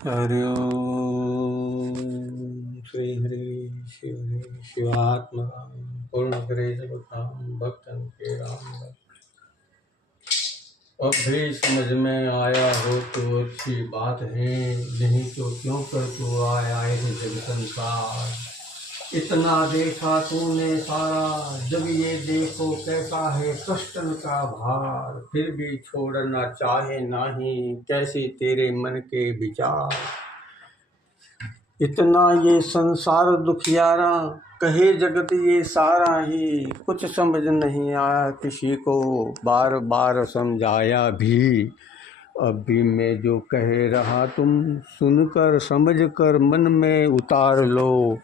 हरि ओम। श्री हरि शिवात्मा पूर्ण करे सब काम भक्तन के राम। अब भी समझ में आया हो तो अच्छी बात है, नहीं तो क्यों कर तू आया है जग संसार। इतना देखा तूने सारा जब ये देखो कैसा है कष्टन का भार। फिर भी छोड़ना चाहे नहीं कैसे तेरे मन के विचार। इतना ये संसार दुखियारा कहे जगत ये सारा ही। कुछ समझ नहीं आया किसी को बार बार समझाया भी। अभी मैं जो कह रहा तुम सुनकर समझ कर मन में उतार लो।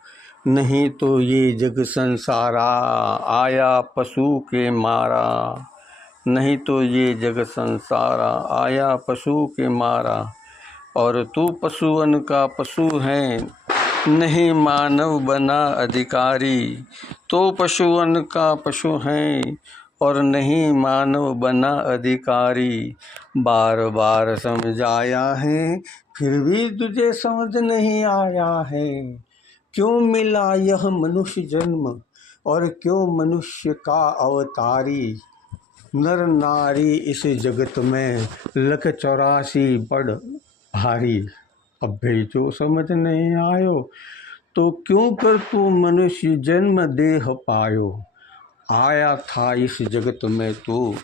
नहीं तो ये जग संसारा आया पशु के मारा। नहीं तो ये जग संसारा आया पशु के मारा। और तू पशुअन का पशु है नहीं मानव बना अधिकारी। तो पशुअन का पशु है और नहीं मानव बना अधिकारी। बार बार समझाया है फिर भी तुझे समझ नहीं आया है। क्यों मिला यह मनुष्य जन्म और क्यों मनुष्य का अवतारी। नर नारी इस जगत में 184 बड़ भारी। अब भी जो समझ नहीं आयो तो क्यों कर तू मनुष्य जन्म देह पायो। आया था इस जगत में तू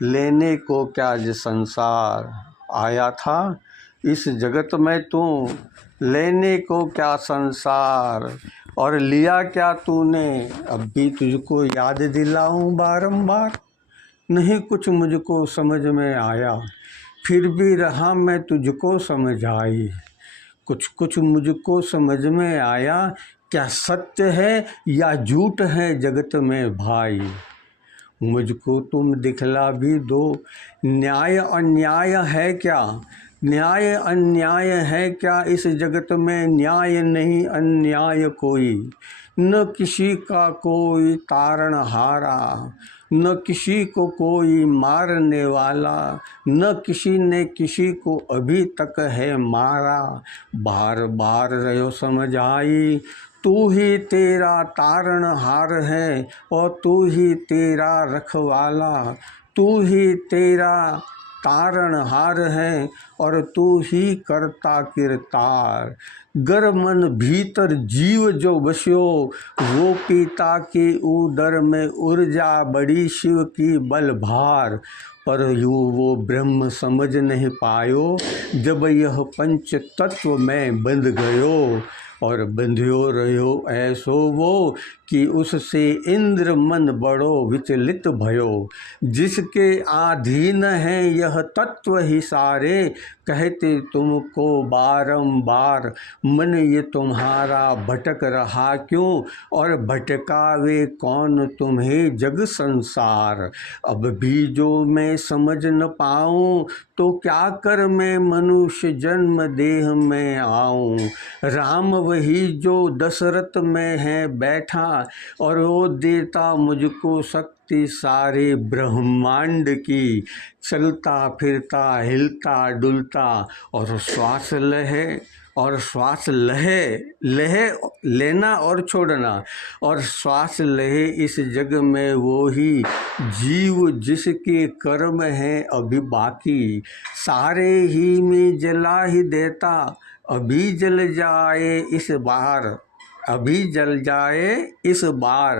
लेने को क्या ज संसार। आया था इस जगत में तू लेने को क्या संसार। और लिया क्या तूने अब भी तुझको याद दिलाऊं बारंबार। नहीं कुछ मुझको समझ में आया फिर भी रहा मैं तुझको समझ आई। कुछ कुछ मुझको समझ में आया क्या सत्य है या झूठ है जगत में भाई। मुझको तुम दिखला भी दो न्याय अन्याय है क्या। न्याय अन्याय है क्या इस जगत में। न्याय नहीं अन्याय कोई। न किसी का कोई तारण हारा। न किसी को कोई मारने वाला। न किसी ने किसी को अभी तक है मारा। बार बार रहो समझ आई तू ही तेरा तारण हार है और तू ही तेरा रखवाला। तू ही तेरा तारण हार है और तू ही करता किरतार। गर मन भीतर जीव जो बस्यो वो पिता के उदर में ऊर्जा बड़ी शिव की बल भार। पर यू वो ब्रह्म समझ नहीं पायो जब यह पंच तत्व में बंध गयो। और बंध्यो रहो ऐसो वो कि उससे इंद्र मन बड़ो विचलित भयो। जिसके अधीन है यह तत्व ही सारे कहते तुमको बारंबार। मन ये तुम्हारा भटक रहा क्यों और भटकावे कौन तुम्हें जग संसार। अब भी जो मैं समझ न पाऊँ तो क्या कर मैं मनुष्य जन्म देह में आऊँ। राम वही जो दशरथ में है बैठा और वो देता मुझको शक्ति सारे ब्रह्मांड की। चलता फिरता हिलता डुलता और श्वास लहे और श्वास लहे लहे लेना और छोड़ना और श्वास लहे इस जग में वो ही जीव जिसके कर्म हैं अभी बाकी। सारे ही में जला ही देता अभी जल जाए इस बार। अभी जल जाए इस बार।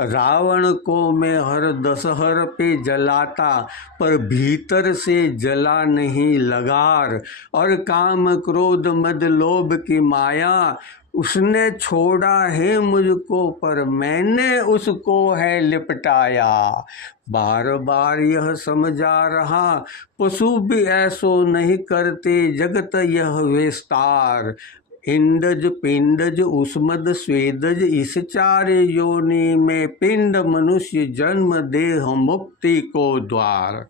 रावण को मैं हर दशहर पे जलाता पर भीतर से जला नहीं लगार। और काम क्रोध मद लोभ की माया उसने छोड़ा है मुझको पर मैंने उसको है लिपटाया। बार बार यह समझा रहा पशु भी ऐसो नहीं करते जगत यह विस्तार। इंडज पिंडज उष्मद स्वेदज इस चार योनि में पिंड मनुष्य जन्म देह मुक्ति को द्वार।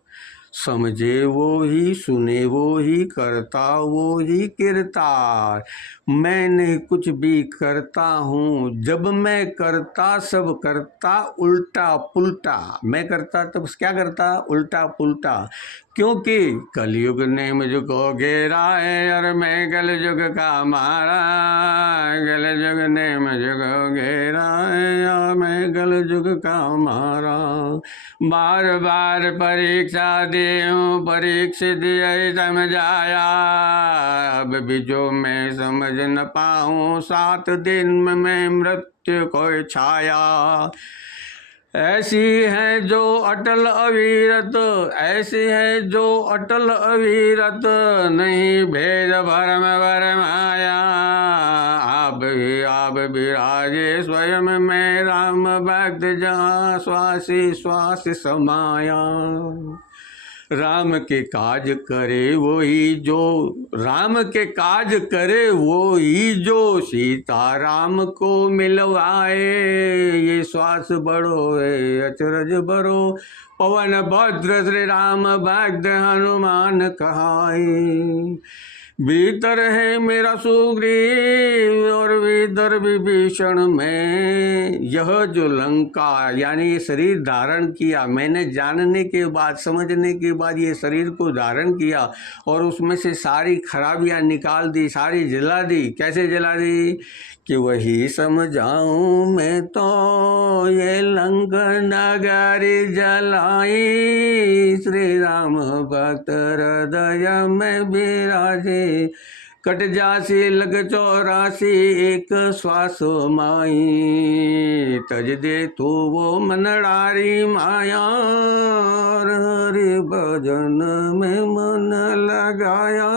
समझे वो ही सुने वो ही करता वो ही किरतार। मैं नहीं कुछ भी करता हूँ जब मैं करता सब करता उल्टा पुल्टा। मैं करता तब क्या करता उल्टा पुल्टा। क्योंकि कलयुग ने मुझको घेरा है और मैं कलयुग का मारा। कलयुग ने मुझको घेरा है और मैं कलयुग का मारा। बार बार परीक्षा दी हूँ, परीक्षित यही समझाया। अब भी जो मैं समझ न पाऊँ, 7 दिन में मैं मृत्यु को छाया। ऐसी है जो अटल अविरत, ऐसी है जो अटल अविरत, नहीं भेद भरम भरमाया। आप विराजे स्वयं में राम भक्त, जहाँ श्वासी श्वास समाया। राम के काज करे वही जो, राम के काज करे वही जो सीता राम को मिलवाए। ये श्वास बड़ो है अचरज बड़ो, पवन भद्र श्री राम भक्त हनुमान कहाई। भीतर है मेरा सुग्रीव और विदर विभीषण में। यह जो लंका यानी ये शरीर धारण किया मैंने, जानने के बाद समझने के बाद ये शरीर को धारण किया और उसमें से सारी खराबियां निकाल दी, सारी जला दी। कैसे जला दी कि वही समझाऊं मैं तो ये लंक नगरी जलाई। श्री राम भक्त हृदय में विराजे, कट जासी लग 84 एक श्वास माई। तज दे तू वो मनडारी माया, हरि भजन में मन लगाया।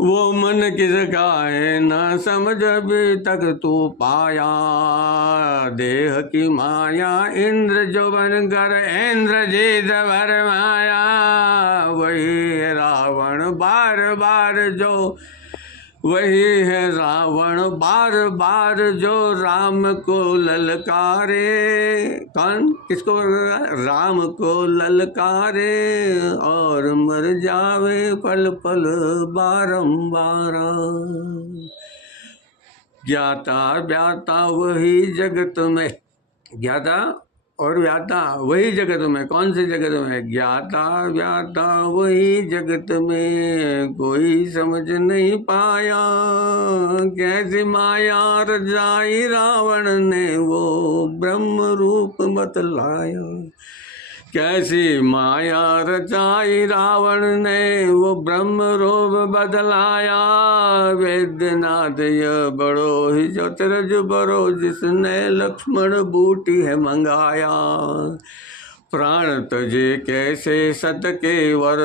वो मन किसका है न समझ अभी तक तू पाया। देह की माया इंद्र जो बनकर इंद्रजीत भरमाया। वही रावण बार बार जो, वही है रावण बार बार जो राम को ललकारे। कौन किसको? राम को ललकारे और मर जावे पल पल बारंबार। ज्ञाता व्याता वही जगत में, ज्ञाता और व्याता वही जगत में। कौन से जगत में? ज्ञाता व्याता वही जगत में, कोई समझ नहीं पाया। कैसी माया रचाई रावण ने वो ब्रह्म रूप बतलाया। कैसी माया रचाई रावण ने वो ब्रह्म रूप बदलाया। वेद्यनाथ यह बड़ो ही अचरज बड़ो, जिसने लक्ष्मण बूटी है मंगाया। प्राण तजे कैसे सत केवर,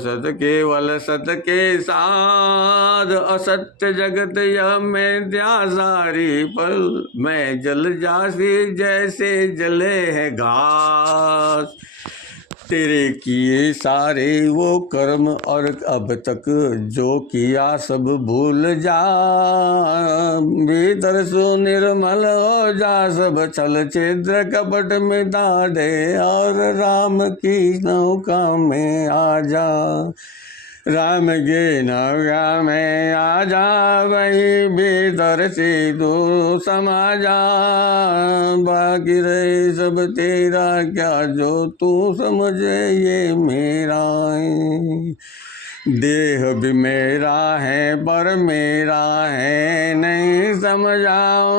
सत केवल सत के साध। असत्य जगत यह मैं त्या सारी पल, मैं जल जासी जैसे जले है घास। तेरे किए सारे वो कर्म और अब तक जो किया सब भूल जा। भीतर सो निर्मल हो जा, सब छल छिद्र कपट मिटा दे और राम की नौका में आ जा। राम के नौका में आ जा, वही भीतर से तू समा जा। बाकी रहे सब तेरा क्या जो तू समझे ये मेरा है। देह भी मेरा है पर मेरा है नहीं समझाओ,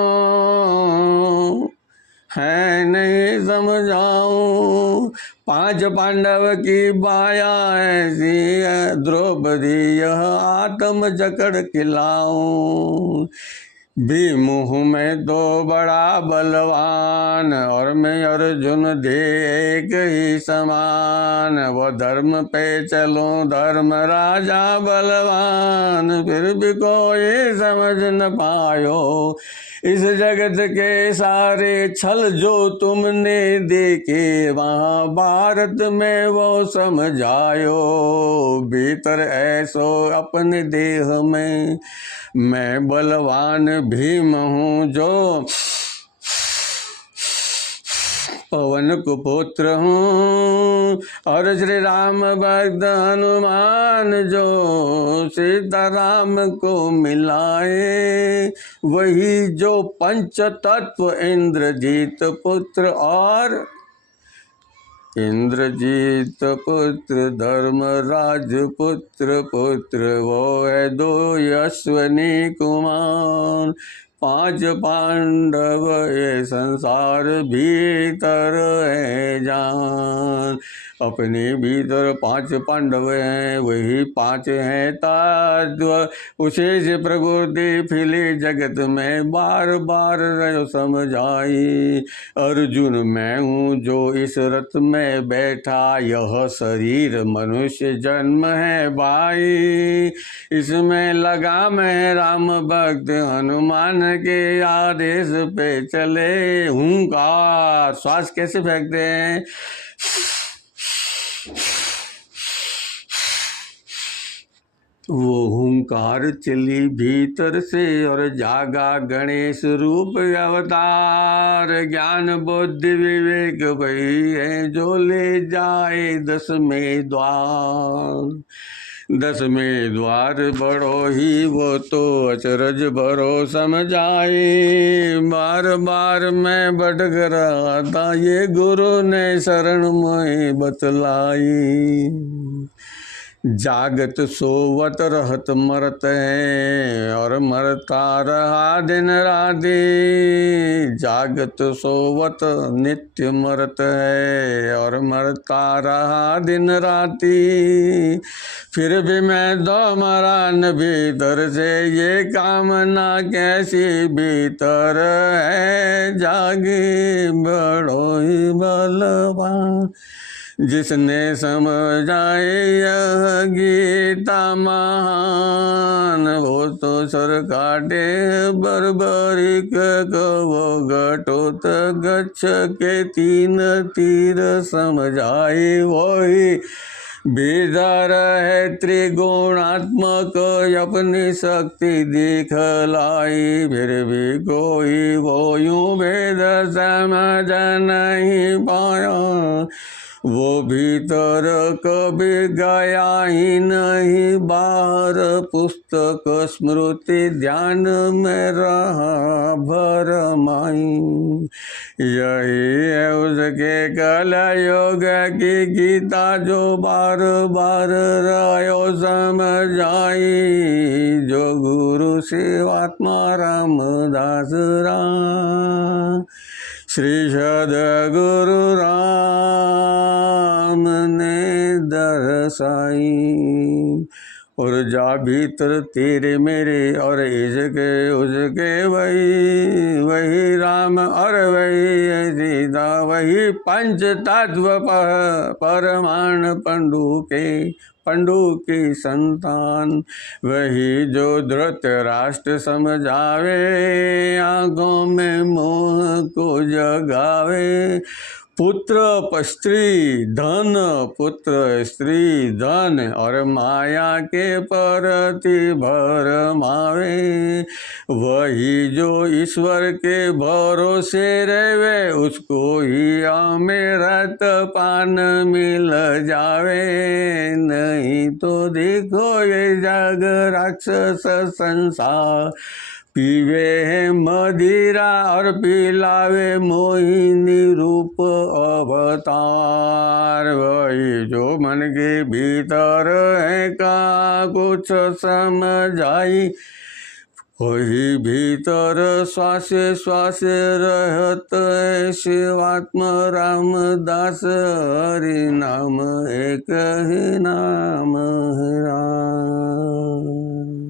है नहीं समझाऊं। 5 पांडव की बाया ऐसी है, द्रौपदी यह आत्म जकड़ खिलाऊं। भी मुँह में तो बड़ा बलवान और मैं अर्जुन दे एक ही समान। वो धर्म पे चलो धर्म राजा बलवान, फिर भी कोई समझ न पायो इस जगत के सारे छल जो तुमने देखे वहाँ भारत में वो समझायो। भीतर ऐसो अपने देह में मैं बलवान भीम हूँ जो पवन कुपुत्र हूँ, और श्री राम भक्त हनुमान जो सीताराम को मिलाए। वही जो पंच तत्व इंद्रजीत पुत्र और इंद्रजीत पुत्र धर्मराज पुत्र पुत्र वो है दो अश्वनी कुमार। 5 पांडव ये संसार भीतर है जान। अपने भीतर 5 पांडव हैं, वही 5 हैं तत्व। उसे से प्रकृति फैले जगत में बार बार रहो समझाई। अर्जुन मैं हूँ जो इस रथ में बैठा, यह शरीर मनुष्य जन्म है भाई। इसमें लगा मैं राम भक्त हनुमान के आदेश पे चले। हुंकार श्वास कैसे फेंकते हैं? वो हुंकार चली भीतर से और जागा गणेश रूप अवतार। ज्ञान बुद्धि विवेक वही है जो ले जाए 10वें द्वार। 10वें द्वार बड़ो ही वो तो अचरज भरो समझाए। बार बार मैं भटक रहा था, ये गुरु ने शरण में बतलाई। जागत सोवत रहत मरत है और मरता रहा दिन राति। जागत सोवत नित्य मरत है और मरता रहा दिन राति। फिर भी मैं दो मरान भीतर से, ये कामना कैसी भीतर है। जागे बड़ो ही बलवान, जिसने समझाए यह गीता महान। वो तो सर काटे बर्बरिक वो घटोत गच्छ के 3 तीर समझाए। वही भीतर है त्रिगुणात्मक अपनी शक्ति दिखलाई। फिर भी कोई वो यूं भेद समझ नहीं पाया। वो भीतर कभी गया ही नहीं बाहर। पुस्तक स्मृति ध्यान में रहा भरमाई। यही है उसके कलयुग की गीता जो बार बार रहो समझाई। जो गुरु शिवात्मा रामदास राम, श्री सद्गुरु राम ने दर्शाई। और जा भीतर तेरे मेरे और इसके उसके वही राम और वही सीता। वही पंच तत्व परमाण पंडु की संतान। वही जो धृतराष्ट्र समझावे, आंखों में मोह को जगावे। पुत्र स्त्री धन, पुत्र स्त्री धन और माया के परति भरमावे। वही जो ईश्वर के भरोसे रहे, उसको ही अमृत पान मिल जावे। नहीं तो देखो ये जग राक्षस संसार, पीवे है मदिरा और पिलावे मोहिनी रूप अवतार। वही जो मन के भीतर है का कुछ समझाई। वही भीतर श्वास श्वास रहत है शिवात्मा रामदास। हरि नाम एक ही नाम है राम।